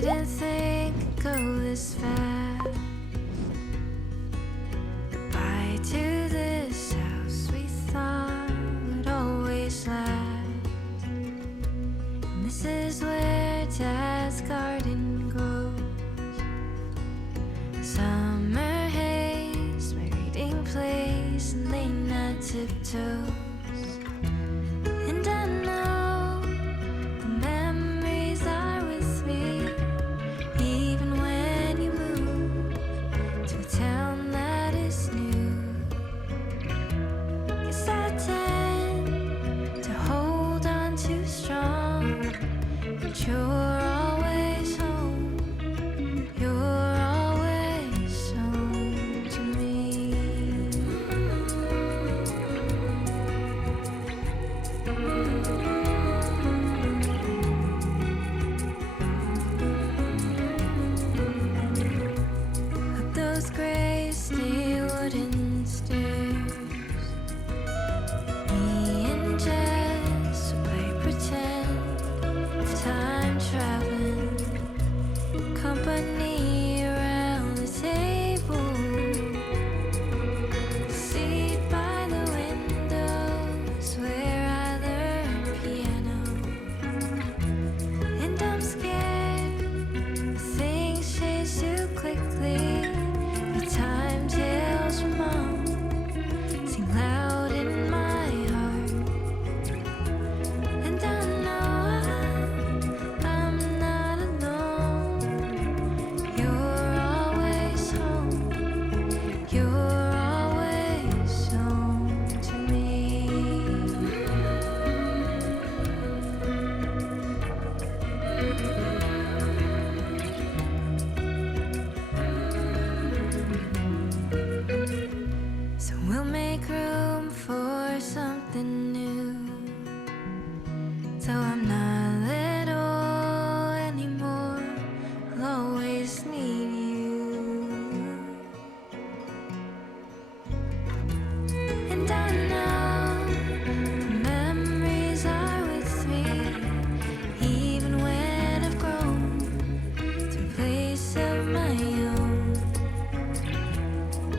Didn't think it'd go this fast. Goodbye to this house we thought would always last. And this is where Dad's garden grows. Summer haze, my reading place, and late night tiptoes. And I know the memories are with me, even when you move to a town that is new. Guess I tend to hold on too strong, but you're always home. You're always home to me. Up those gray stay wooden stairs, me and Jess would play pretend of time traveling, company around the table, seat by the windows where I learned piano. And I'm scared things change too quickly. The time tales from mom sing loud in my heart. And I know I'm not alone. You're always home. You're always home to me. So we'll make room for something new. So I'm not little anymore. I'll always need you. And I know the memories are with me, even when I've grown to a place of my own.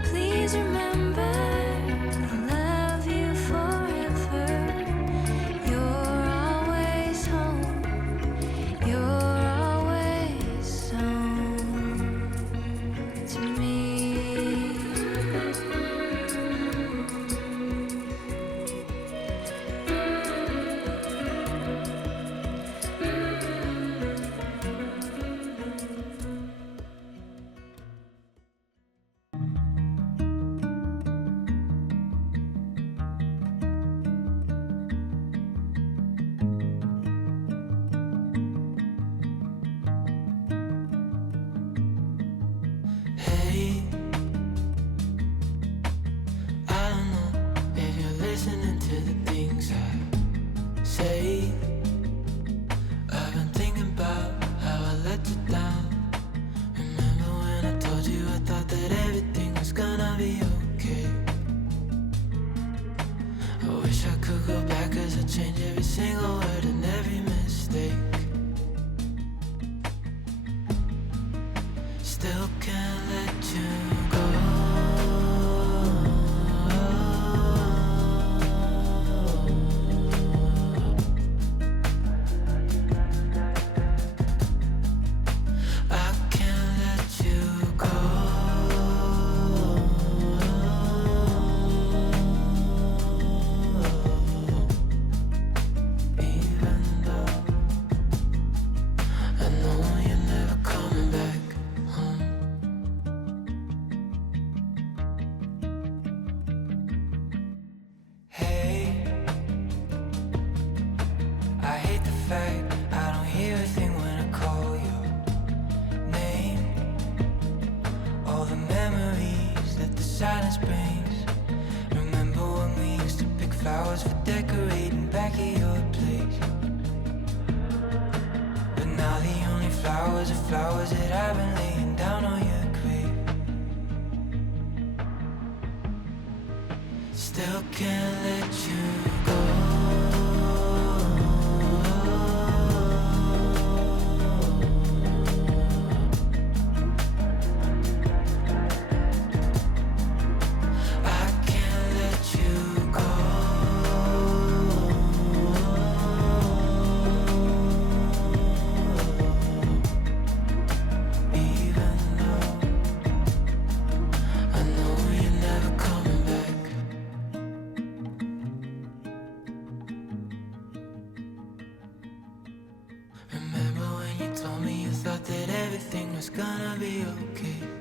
Please remember, I'll love you forever. You're always home. You're always home to me. Hey, I don't know if you're listening to the things I say. I've been thinking about how I let you down. Remember when I told you I thought that everything was gonna be okay? I wish I could go back, 'cause I'd change every single word and every mistake. Still can't let you go. I can't let you go. Even though I know you're never coming back home. Hey, I hate the fact I don't hear a thing when I call your name. All the memories that the silence brings. Remember when we used to pick flowers for decorating back at your place? But now the only flowers are flowers that I've been laying down on your grave. Still can't let you go. everything was gonna be okay.